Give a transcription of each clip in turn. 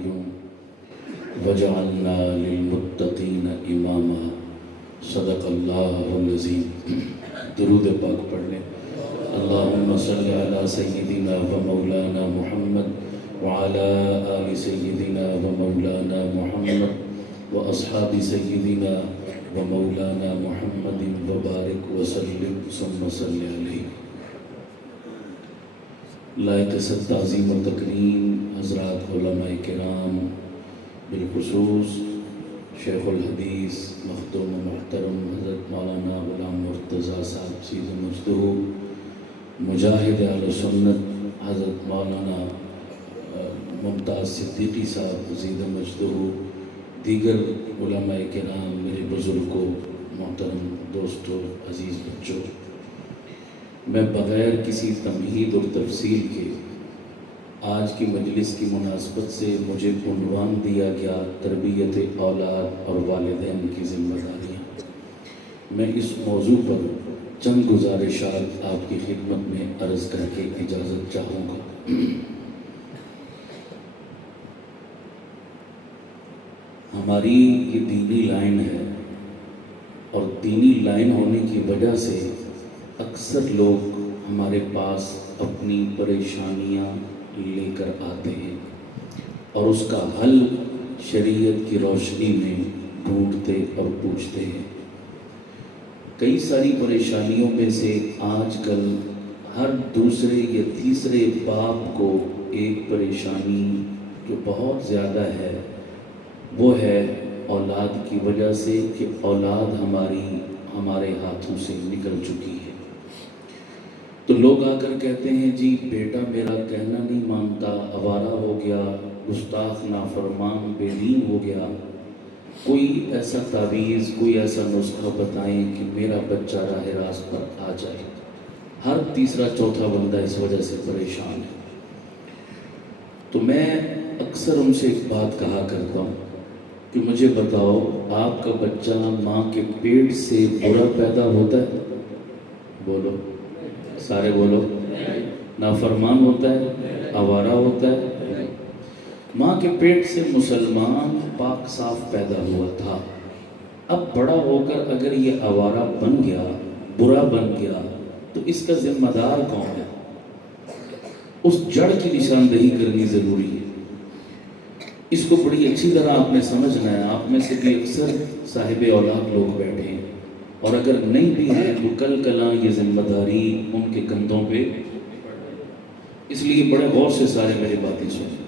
أعين وجعلنا للمتقين إماما صدق الله العظيم. درود پاک پڑھ لیں. اللهم صل على سيدنا ومولانا محمد وعلى آل سيدنا ومولانا محمد وأصحاب سيدنا ومولانا محمد وبارك وسلم ثم صل عليه. لائق صد تعظیم و تکریم حضرات علماء کرام، بالخصوص شیخ الحدیث مخدوم محترم حضرت مولانا غلام مرتضیٰ صاحب سید مجدہ، مجاہد اہل سنت حضرت مولانا ممتاز صدیقی صاحب سید مجدہ، دیگر علماء کرام، میرے بزرگوں، محترم دوستوں، عزیز بچوں، میں بغیر کسی تمہید اور تفصیل کے آج کی مجلس کی مناسبت سے مجھے عنوان دیا گیا تربیت اولاد اور والدین کی ذمہ داریاں، میں اس موضوع پر چند گزارشات آپ کی خدمت میں عرض کر کے اجازت چاہوں گا. ہماری یہ دینی لائن ہے اور دینی لائن ہونے کی وجہ سے اکثر لوگ ہمارے پاس اپنی پریشانیاں لے کر آتے ہیں اور اس کا حل شریعت کی روشنی میں ڈھونڈتے اور پوچھتے ہیں. کئی ساری پریشانیوں میں سے آج کل ہر دوسرے یا تیسرے باپ کو ایک پریشانی جو بہت زیادہ ہے وہ ہے اولاد کی وجہ سے کہ اولاد ہمارے ہاتھوں سے نکل چکی ہے. تو لوگ آ کر کہتے ہیں جی بیٹا میرا کہنا نہیں مانتا، آوارہ ہو گیا، گستاخ نافرمان بے دین ہو گیا، کوئی ایسا تعویذ، کوئی ایسا نسخہ بتائیں کہ میرا بچہ راہ راست پر آ جائے. ہر تیسرا چوتھا بندہ اس وجہ سے پریشان ہے. تو میں اکثر ان سے ایک بات کہا کرتا ہوں کہ مجھے بتاؤ آپ کا بچہ ماں کے پیٹ سے برا پیدا ہوتا ہے؟ بولو، سارے بولو. نافرمان ہوتا ہے؟ آوارہ ہوتا ہے؟ ماں کے پیٹ سے مسلمان پاک صاف پیدا ہوا تھا. اب بڑا ہو کر اگر یہ آوارہ بن گیا، برا بن گیا، تو اس کا ذمہ دار کون ہے؟ اس جڑ کی نشاندہی کرنی ضروری ہے. اس کو بڑی اچھی طرح آپ نے سمجھنا ہے. آپ میں سے بھی اکثر صاحب اولاد لوگ بیٹھے ہیں اور اگر نہیں بھی ہیں تو کل کلاں یہ ذمہ داری ان کے کندھوں پہ، اس لیے بڑے غور سے سارے میری باتیں سنیں.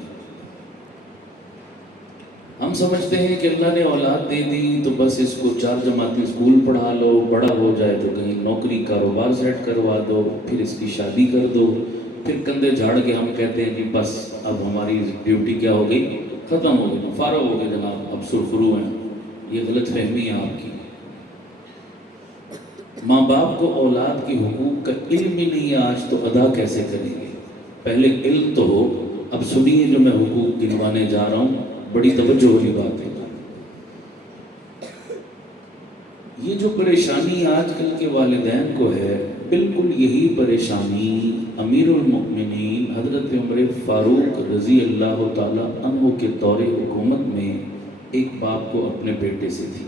ہم سمجھتے ہیں کہ اللہ نے اولاد دے دی تو بس اس کو 4 جماعتیں اسکول پڑھا لو، بڑا ہو جائے تو کہیں نوکری کاروبار سیٹ کروا دو، پھر اس کی شادی کر دو، پھر کندھے جھاڑ کے ہم کہتے ہیں کہ بس اب ہماری ڈیوٹی کیا ہو گئی، ختم ہو گئی، فارغ ہو گئے جناب، اب سرخرو ہیں. یہ غلط فہمی ہے آپ کی. ماں باپ کو اولاد کے حقوق کا علم ہی نہیں ہے آج تو ادا کیسے کریں گے؟ پہلے علم تو ہو. اب سنیے جو میں حقوق گنوانے جا رہا ہوں، بڑی توجہ والی بات ہے. یہ جو پریشانی آج کل کے والدین کو ہے، بالکل یہی پریشانی امیر المؤمنین حضرت عمر فاروق رضی اللہ تعالیٰ عنہ کے دور حکومت میں ایک باپ کو اپنے بیٹے سے تھی.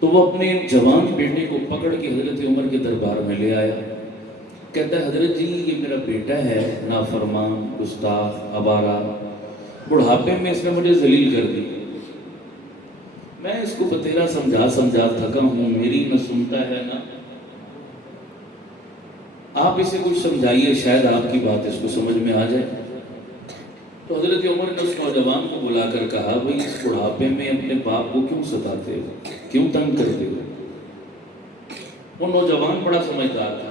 تو وہ اپنے جوان بیٹے کو پکڑ کے حضرت عمر کے دربار میں لے آیا. کہتا ہے حضرت جی یہ میرا بیٹا ہے، نافرمان، گستاخ، آوارہ، بڑھاپے میں اس نے مجھے ذلیل کر دی. میں اس کو بتیرا سمجھا تھکا ہوں، میری نہ سنتا ہے نہ. آپ اسے کچھ سمجھائیے، شاید آپ کی بات اس کو سمجھ میں آ جائے. تو حضرت عمر نے اس نوجوان کو بلا کر کہا بھئی اس بڑھاپے میں اپنے باپ کو کیوں ستاتے ہو، کیوں تنگ کرتے ہو؟ وہ نوجوان بڑا سمجھدار تھا.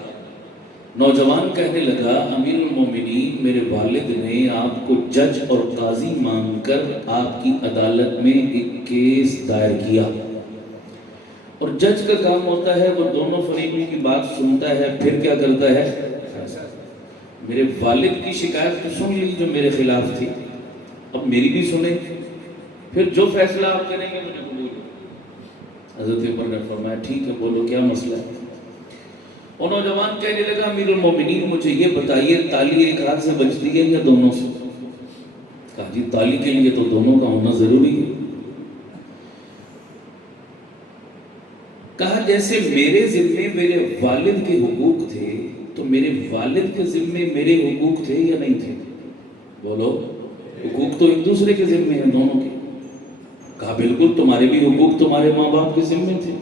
نوجوان کہنے لگا امیر المومنین میرے والد نے آپ کو جج اور قاضی مان کر آپ کی عدالت میں ایک کیس دائر کیا، اور جج کا کام ہوتا ہے وہ دونوں فریقوں کی بات سنتا ہے، پھر کیا کرتا ہے؟ میرے والد کی شکایت تو سن لی جو میرے خلاف تھی، اب میری بھی سنیں، پھر جو فیصلہ آپ کریں گے مجھے قبول. حضرت عمر نے فرمایا ٹھیک ہے، بولو کیا مسئلہ ہے؟ اور نوجوان کہنے لگا امیر المومنین مجھے یہ بتائیے تالی ایک ہاتھ سے بجتی ہے یا دونوں سے؟ کہا جی تالی کے لیے تو دونوں کا ہونا ضروری ہے. کہا جیسے میرے ذمے میرے والد کے حقوق تھے تو میرے والد کے ذمے میرے حقوق تھے یا نہیں تھے؟ بولو. حقوق تو ایک دوسرے کے ذمے ہیں دونوں کے. کہا بالکل تمہارے بھی حقوق تمہارے ماں باپ کے ذمے تھے.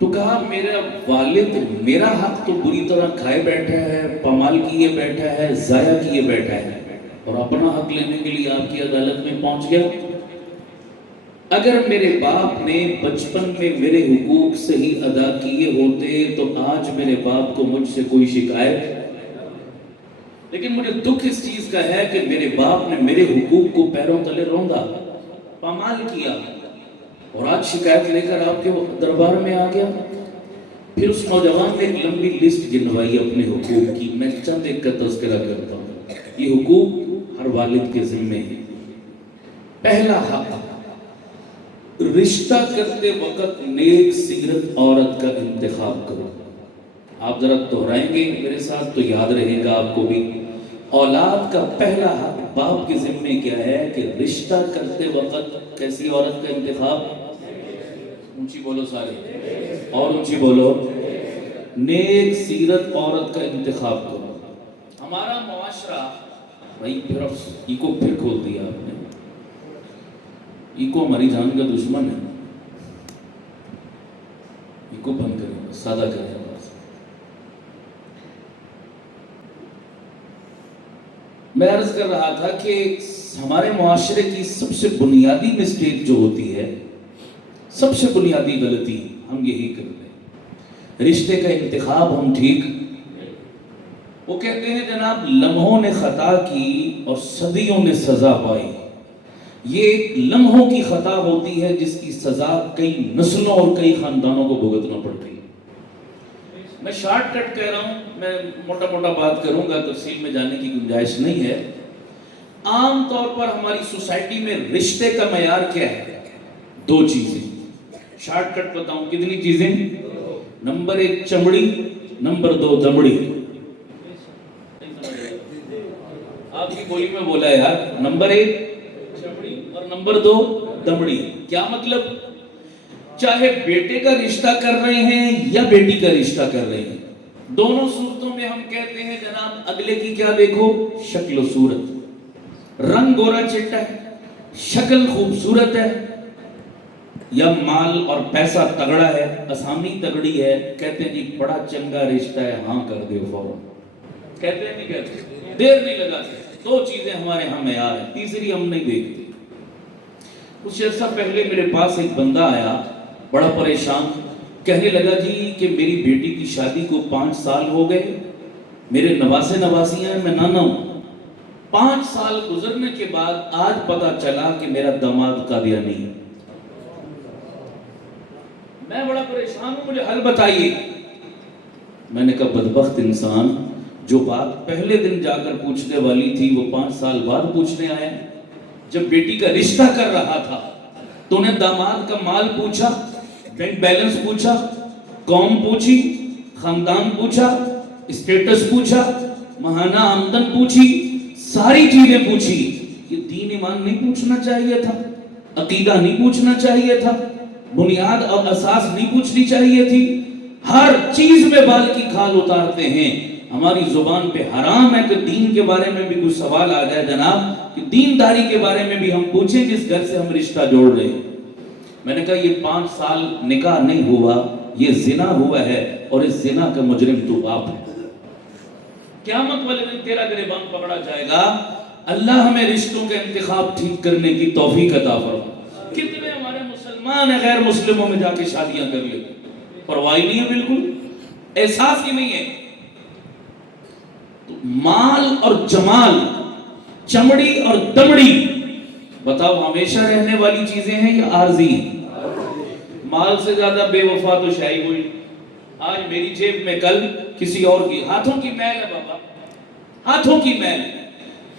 تو کہا میرا والد میرا حق تو بری طرح کھائے بیٹھا ہے, پامال کیے بیٹھا ہے, ضائع کیے بیٹھا ہے, اور اپنا حق لینے کے لیے آپ کی عدالت میں پہنچ گیا. اگر میرے باپ نے بچپن میں میرے حقوق صحیح ادا کیے ہوتے تو آج میرے باپ کو مجھ سے کوئی شکایت. لیکن مجھے دکھ اس چیز کا ہے کہ میرے باپ نے میرے حقوق کو پیروں تلے روندا, پامال کیا, اور آج شکایت لے کر آپ کے دربار میں آ گیا. پھر اس نوجوان نے ایک لمبی لسٹ گنوائی اپنے حقوق کی. میں چند ایک کا تذکرہ کرتا ہوں. یہ حقوق ہر والد کے ذمے ہیں. پہلا حق, رشتہ کرتے وقت نیک سیرت عورت کا انتخاب کرو. آپ ذرا دہرائیں گے میرے ساتھ تو یاد رہے گا آپ کو بھی. اولاد کا پہلا حق باپ کے ذمے کیا ہے کہ رشتہ کرتے وقت کیسی عورت کا انتخاب. اونچی بولو سارے, اور اونچی بولو. نیک سیرت عورت کا انتخاب کرو. ہمارا معاشرہ, بھائی پھر ایکو پھر کھول دیا آپ نے. ایکو ہماری جان کا دشمن ہے. ایکو بند کریں, سادہ کریں. میں عرض کر رہا تھا کہ ہمارے معاشرے کی سب سے بنیادی مسٹیک جو ہوتی ہے, سب سے بنیادی غلطی ہم یہی کرتے ہیں. رشتے کا انتخاب ہم ٹھیک, وہ کہتے ہیں جناب لمحوں نے خطا کی اور صدیوں نے سزا پائی. یہ ایک لمحوں کی خطا ہوتی ہے جس کی سزا کئی نسلوں اور کئی خاندانوں کو بھگتنا پڑتی ہے. میں شارٹ کٹ کہہ رہا ہوں, میں موٹا موٹا بات کروں گا, تفصیل میں جانے کی گنجائش نہیں ہے. عام طور پر ہماری سوسائٹی میں رشتے کا معیار کیا ہے؟ دو چیزیں. شارٹ کٹ بتاؤں کتنی چیزیں؟ نمبر 1 چمڑی, نمبر 2 دمڑی. آپ کی بولی میں بولا یار, نمبر 1 چمڑی اور نمبر 2 دمڑی. کیا مطلب؟ چاہے بیٹے کا رشتہ کر رہے ہیں یا بیٹی کا رشتہ کر رہے ہیں, دونوں صورتوں میں ہم کہتے ہیں جناب اگلے کی کیا دیکھو, شکل و صورت. رنگ گورا چٹا ہے, شکل خوبصورت ہے, یا مال اور پیسہ تگڑا ہے, اسامی تگڑی ہے, کہتے ہیں جی بڑا چنگا رشتہ ہے, ہاں کر دے فوراً. کہتے ہیں نہیں کہتے, دیر نہیں لگاتے. دو چیزیں ہمارے ہاں معیار ہیں, تیسری ہم نہیں دیکھتے. کچھ عرصہ پہلے میرے پاس ایک بندہ آیا, بڑا پریشان, کہنے لگا جی کہ میری بیٹی کی شادی کو 5 سال ہو گئے, میرے نواسے نواسیاں ہیں, میں نانا ہوں. 5 سال گزرنے کے بعد آج پتا چلا کہ میرا داماد قادیانی ہے. میں بڑا پریشان ہوں, مجھے حل بتائیے. میں نے کہا بدبخت انسان, جو بات پہلے دن جا کر پوچھنے والی تھی وہ 5 سال بعد پوچھنے آئے. جب بیٹی کا رشتہ کر رہا تھا تو نے داماد کا مال پوچھا, بینک بیلنس پوچھا, قوم پوچھی, خاندان پوچھا, اسٹیٹس پوچھا, ماہانہ آمدن پوچھی, ساری چیزیں پوچھی. یہ دین ایمان نہیں پوچھنا چاہیے تھا, عقیدہ نہیں پوچھنا چاہیے تھا, بنیاد اور اساس نہیں پوچھنی چاہیے تھی. ہر چیز میں بال کی کھال اتارتے ہیں. ہماری زبان پہ حرام ہے کہ دین کے بارے میں بھی کوئی سوال آ جائے جناب, کہ دینداری کے بارے میں بھی ہم پوچھیں جس گھر سے ہم رشتہ جوڑ رہے ہیں. میں نے کہا یہ 5 سال نکاح نہیں ہوا, یہ زنا ہوا ہے, اور اس زنا کا مجرم تو باپ ہے. قیامت والے دن تیرا گریبان پکڑا جائے گا. اللہ ہمیں رشتوں کا انتخاب ٹھیک کرنے کی توفیق عطا فرمائے. کتنے ہمارے مسلمان ہیں غیر مسلموں میں جا کے شادیاں کر لیتے, پرواہ نہیں ہے, بالکل احساس ہی نہیں ہے. مال اور جمال, چمڑی اور دمڑی, بتاؤ ہمیشہ رہنے والی چیزیں ہیں یا عارضی؟ مال سے زیادہ بے وفا تو شاید ہوئی. آج میری جیب میں کل کسی اور کی. ہاتھوں کی میل ہے بابا, ہاتھوں کی میل.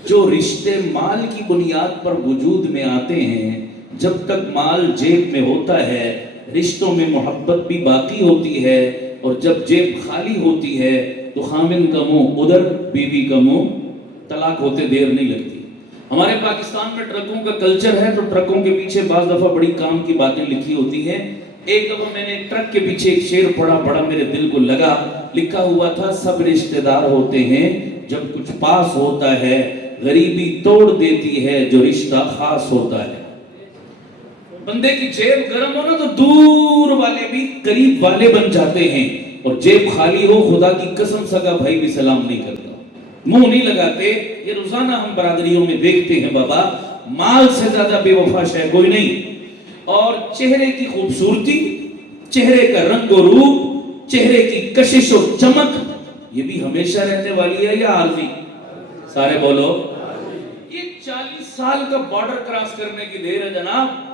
جو رشتے مال کی بنیاد پر وجود میں آتے ہیں, جب تک مال جیب میں ہوتا ہے رشتوں میں محبت بھی باقی ہوتی ہے, اور جب جیب خالی ہوتی ہے تو خامن کا منہ ادھر, بیوی کا منہ, طلاق ہوتے دیر نہیں لگتی. ہمارے پاکستان میں ٹرکوں کا کلچر ہے تو ٹرکوں کے پیچھے بعض دفعہ بڑی کام کی باتیں لکھی ہوتی ہیں. ایک دفعہ میں نے ایک ٹرک کے پیچھے ایک شعر پڑھا, بڑا میرے دل کو لگا. لکھا ہوا تھا, سب رشتہ دار ہوتے ہیں جب کچھ پاس ہوتا ہے, غریبی توڑ دیتی ہے جو رشتہ خاص ہوتا ہے. بندے کی جیب گرم ہو نا تو دور والے بھی قریب والے بن جاتے ہیں, اور جیب خالی ہو خدا کی قسم سگا بھائی بھی سلام نہیں کرتا, منہ نہیں لگاتے. یہ روزانہ ہم برادریوں میں دیکھتے ہیں بابا, مال سے زیادہ بے وفا شے کوئی نہیں. اور چہرے کی خوبصورتی, چہرے کا رنگ و روپ, چہرے کی کشش و چمک, یہ بھی ہمیشہ رہنے والی ہے یا عارضی؟ سارے بولو. یہ 40 سال کا بارڈر کراس کرنے کی دیر ہے جناب.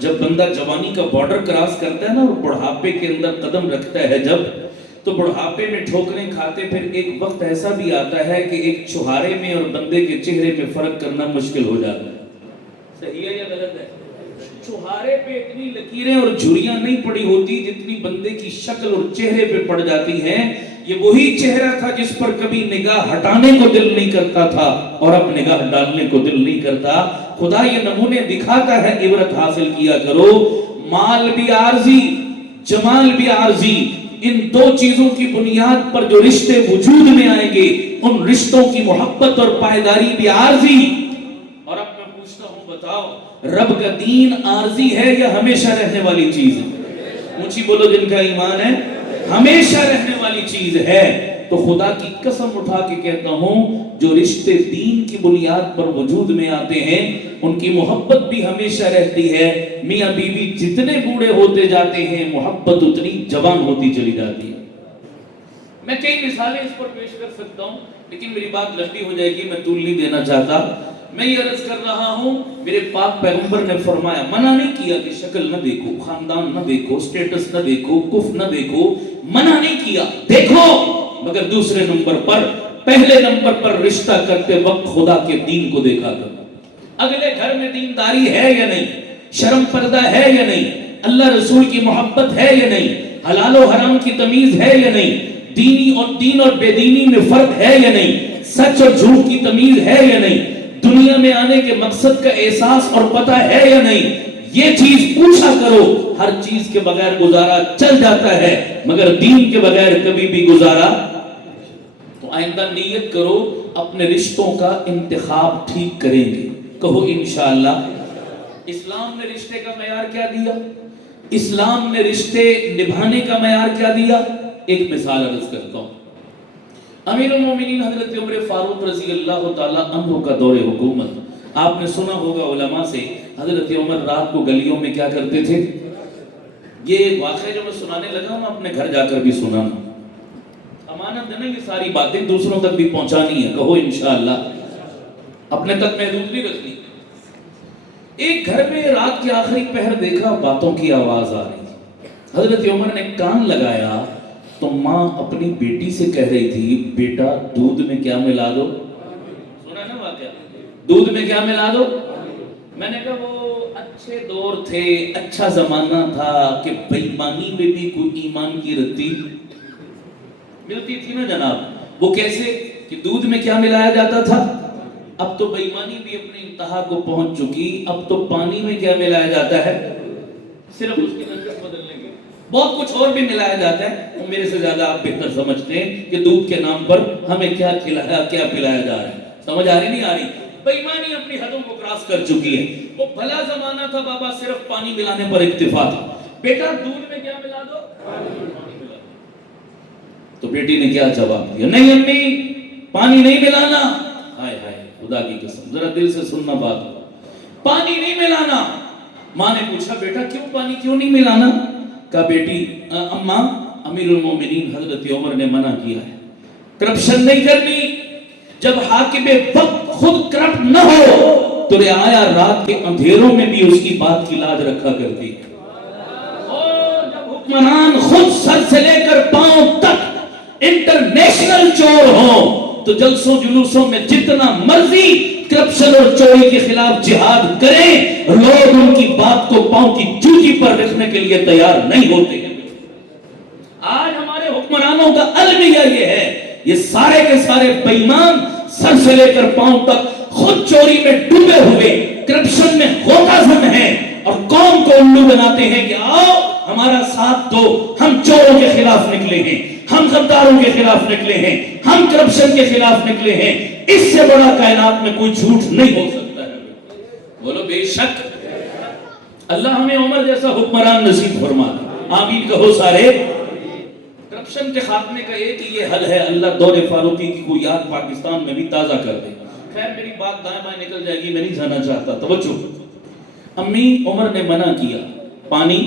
جب بندہ جوانی کا بارڈر کراس کرتا ہے نا اور بڑھاپے کے اندر قدم رکھتا ہے جب, تو بڑھاپے میں ٹھوکریں کھاتے پھر ایک وقت ایسا بھی آتا ہے کہ ایک چھہارے میں اور بندے کے چہرے میں فرق کرنا مشکل ہو جاتا ہے. صحیح ہے یا غلط ہے؟ چھہارے پہ اتنی لکیریں اور جھریاں نہیں پڑی ہوتی جتنی بندے کی شکل اور چہرے پہ پڑ جاتی ہیں. یہ وہی چہرہ تھا جس پر کبھی نگاہ ہٹانے کو دل نہیں کرتا تھا, اور اب نگاہ ڈالنے کو دل نہیں کرتا. خدا یہ نمونے دکھاتا ہے, عبرت حاصل کیا کرو. مال بھی عارضی, جمال بھی عارضی, ان دو چیزوں کی بنیاد پر جو رشتے وجود میں آئیں گے ان رشتوں کی محبت اور پائیداری بھی عارضی. اور اب میں پوچھتا ہوں, بتاؤ رب کا دین عارضی ہے یا ہمیشہ رہنے والی چیز ہے؟ اونچی بولو جن کا ایمان ہے, ہمیشہ رہنے والی چیز ہے. تو خدا کی قسم اٹھا کے کہتا ہوں, جو رشتے دین کی بنیاد پر وجود میں آتے ہیں ان کی محبت بھی ہمیشہ رہتی ہے. میاں بیوی جتنے بوڑھے ہوتے جاتے ہیں محبت اتنی جوان ہوتی چلی جاتی ہے. میں کئی مثالیں اس پر پیش کر سکتا ہوں لیکن میری بات لمبی ہو جائے گی, میں طول نہیں دینا چاہتا. میں یہ عرض کر رہا ہوں, میرے پاک پیغمبر نے فرمایا, منع نہیں کیا کہ شکل نہ دیکھو, خاندان نہ دیکھو, سٹیٹس نہ دیکھو, کف نہ دیکھو, منع نہیں کیا, دیکھو, مگر دوسرے نمبر پر, پہلے نمبر پر رشتہ کرتے وقت خدا کے دین کو دیکھا کرو. اگلے گھر میں دینداری ہے یا نہیں, شرم پردہ ہے یا نہیں, اللہ رسول کی محبت ہے یا نہیں, حلال و حرام کی تمیز ہے یا نہیں, دین اور بے دینی میں فرق ہے یا نہیں, سچ اور جھوٹ کی تمیز ہے یا نہیں, دنیا میں آنے کے مقصد کا احساس اور پتہ ہے یا نہیں, یہ چیز پوچھا کرو. ہر چیز کے بغیر گزارا چل جاتا ہے مگر دین کے بغیر کبھی بھی گزارا. تو آئندہ نیت کرو اپنے رشتوں کا انتخاب ٹھیک کریں گے, کہو انشاءاللہ. اسلام نے رشتے کا معیار کیا دیا, اسلام نے رشتے نبھانے کا معیار کیا دیا. ایک مثال عرض کرتا ہوں. امیر المومنین حضرت عمر فاروق رضی اللہ تعالیٰ عنہ کا دور حکومت, آپ نے سنا ہوگا علماء سے, حضرت عمر رات کو گلیوں میں کیا کرتے تھے. یہ واقعہ جو میں سنانے لگا ہوں اپنے گھر جا کر بھی سنانا, امانت ہے نا, یہ ساری باتیں دوسروں تک بھی پہنچانی ہے, کہو انشاءاللہ. اپنے تک محدود نہیں رکھنی. ایک گھر میں رات کے آخری پہر دیکھا باتوں کی آواز آ رہی تھی. حضرت عمر نے کان لگایا تو ماں اپنی بیٹی سے کہہ رہی تھی, بیٹا دودھ میں کیا ملا دو. سنا نا واقعہ, دودھ میں کیا ملا دو. میں نے کہا وہ اچھے دور تھے, اچھا زمانہ تھا کہ بے ایمانی میں بھی کوئی ایمان کی رتی ملتی تھی نا جناب. وہ کیسے کہ دودھ میں کیا ملایا جاتا تھا. اب تو بے ایمانی بھی اپنی انتہا کو پہنچ چکی, اب تو پانی میں کیا ملایا جاتا ہے, صرف اس کی نظر بدلنے کے, بہت کچھ اور بھی ملایا جاتا ہے. وہ میرے سے زیادہ آپ بہتر سمجھتے ہیں کہ دودھ کے نام پر ہمیں کیا کھلایا کیا پلایا جا رہا ہے. سمجھ آ رہی نہیں آ رہی. بے ایمانی اپنی حدوں کو کراس کر چکی ہے. وہ بھلا زمانہ تھا بابا صرف پانی ملانے پر اکتفا تھا. بیٹا دودھ میں کیا ملا دو, پانی ملا. تو بیٹی نے کیا جواب دیا, نہیں امی پانی نہیں ملانا. ہائے ہائے خدا کی قسم, ذرا دل سے سننا بات, پانی نہیں ملانا. ماں نے پوچھا بیٹا کیوں, پانی کیوں نہیں ملانا. کہا بیٹی اماں امیر المومنین حضرت عمر نے منع کیا ہے, کرپشن نہیں کرنی. جب حاکم وقت خود کرپٹ نہ ہو تو رعایا رات کے اندھیروں میں بھی اس کی بات کی لاج رکھا کرتی ہے. اور جب حکمران خود سر سے لے کر پاؤں تک انٹرنیشنل چور ہوں تو جلسوں جلوسوں میں جتنا مرضی کرپشن اور چوری کے خلاف جہاد کریں, لوگ ان کی بات کو پاؤں کی جوتی پر رکھنے کے لیے تیار نہیں ہوتے ہیں. آج ہمارے حکمرانوں کا المیہ یہ ہے, یہ سارے کے سارے بے ایمان سر سے لے کر پاؤں تک خود چوری میں ڈوبے ہوئے کرپشن میں غوطہ زن ہیں اور قوم کو الو بناتے ہیں کہ آؤ ہمارا ساتھ دو، ہم چوروں کے خلاف نکلے ہیں، ہم غداروں کے خلاف نکلے ہیں، ہم کرپشن کے خلاف نکلے ہیں۔ اس سے بڑا کائنات میں کوئی جھوٹ نہیں ہو سکتا ہے۔ بولو بے شک۔ اللہ ہمیں عمر جیسا حکمران نصیب فرما دے، آمین کہو سارے۔ کرپشن کے خاتمے کا ایک ہی یہ حل ہے، اللہ دور فاروقی کی کوئی یاد پاکستان میں بھی تازہ کر دے۔ خیر میری بات دائیں بائیں نکل جائے گی، میں نہیں جانا چاہتا، توجہ۔ امی عمر نے منع کیا پانی،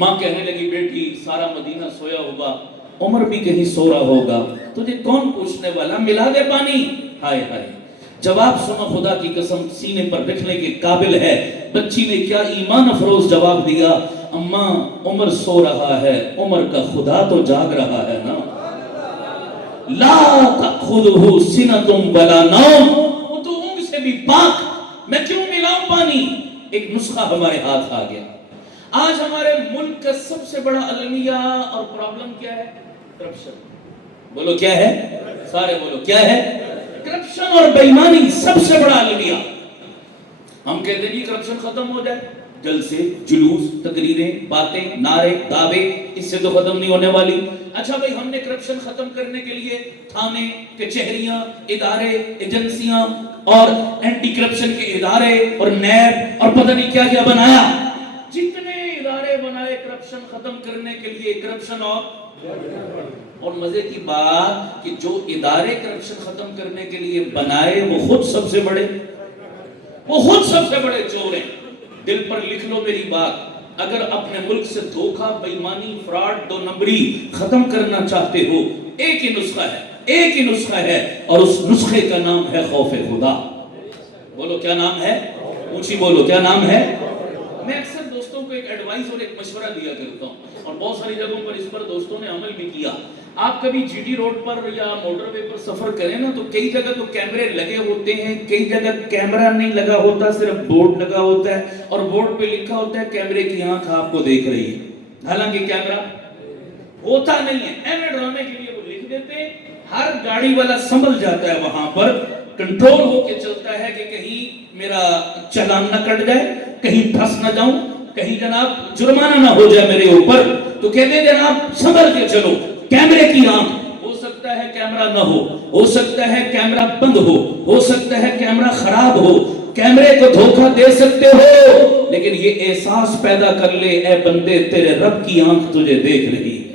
ماں کہنے لگی بیٹی سارا مدینہ سویا ہوگا، عمر بھی کہیں سو رہا ہوگا، تجھے کون پوچھنے والا، ملا دے پانی۔ ہائے ہائے، جواب سنو خدا کی قسم سینے پر رکھنے کے قابل ہے۔ بچی نے کیا ایمان افروز جواب دیا، اماں عمر سو رہا ہے، عمر کا خدا تو جاگ رہا ہے نا۔ لا تأخذہ سنۃ ولا نوم، وہ تو اونگ سے بھی پاک، میں کیوں ملاؤں پانی؟ ایک نسخہ ہمارے ہاتھ آ گیا۔ آج ہمارے ملک کا سب سے بڑا المیہ اور پرابلم کیا ہے؟ کرپشن۔ بولو کیا ہے؟ سارے بولو کیا ہے؟ کرپشن اور بے ایمانی سب سے بڑا المیہ۔ ہم کہتے ہیں کرپشن ختم ہو جائے، جلسے جلوس تقریریں باتیں نعرے دعوے، اس سے تو ختم نہیں ہونے والی۔ اچھا بھائی، ہم نے کرپشن ختم کرنے کے لیے تھانے کچہریاں ادارے ایجنسیاں اور اینٹی کرپشن کے ادارے اور نیب اور پتہ نہیں کیا کیا بنایا۔ جتنے ادارے بنائے کرپشن ختم کرنے کے لیے، کرپشن اور مزے کی بات کہ جو ادارے کرپشن ختم کرنے کے لیے بنائے وہ خود سب سے بڑے چور ہیں۔ دل پر لکھ لو میری بات، اگر اپنے ملک سے دھوکہ بے ایمانی فراڈ دو نمبری ختم کرنا چاہتے ہو، ایک ہی نسخہ ہے اور اس نسخے کا نام ہے خوف خدا۔ بولو کیا نام ہے؟ اونچی بولو کیا نام ہے؟ میں اکثر دوستوں کو ایک ایڈوائس اور ایک مشورہ دیا کرتا ہوں اور بہت ساری جگہوں پر اس پر دوستوں نے عمل بھی کیا۔ آپ کبھی جی ٹی روڈ پر یا موٹر وے پر سفر کریں نا تو کئی جگہ تو کیمرے لگے ہوتے ہیں، کئی جگہ کیمرہ نہیں لگا ہوتا، صرف بورڈ لگا ہوتا ہے اور بورڈ پہ لکھا ہوتا ہے کیمرے کی آنکھ آپ کو دیکھ رہی ہے، حالانکہ کیمرہ ہوتا نہیں ہے، ایویں ڈرامے کے لیے وہ لکھ دیتے ہیں۔ ہر گاڑی والا سنبھل جاتا ہے، وہاں پر کنٹرول ہو کے چلتا ہے کہ کہیں میرا چلان نہ کٹ جائے، کہیں پھنس نہ جاؤں، کہیں جناب جرمانہ نہ ہو جائے میرے اوپر، تو کہتے ہیں جناب سنبھل کے چلو۔ کیمرے کی آنکھ، ہو سکتا ہے کیمرہ نہ ہو سکتا ہے کیمرہ بند ہو سکتا ہے کیمرہ خراب ہو، کیمرے کو دھوکہ دے سکتے ہو، لیکن یہ احساس پیدا کر لے اے بندے تیرے رب کی آنکھ تجھے دیکھ رہی ہے۔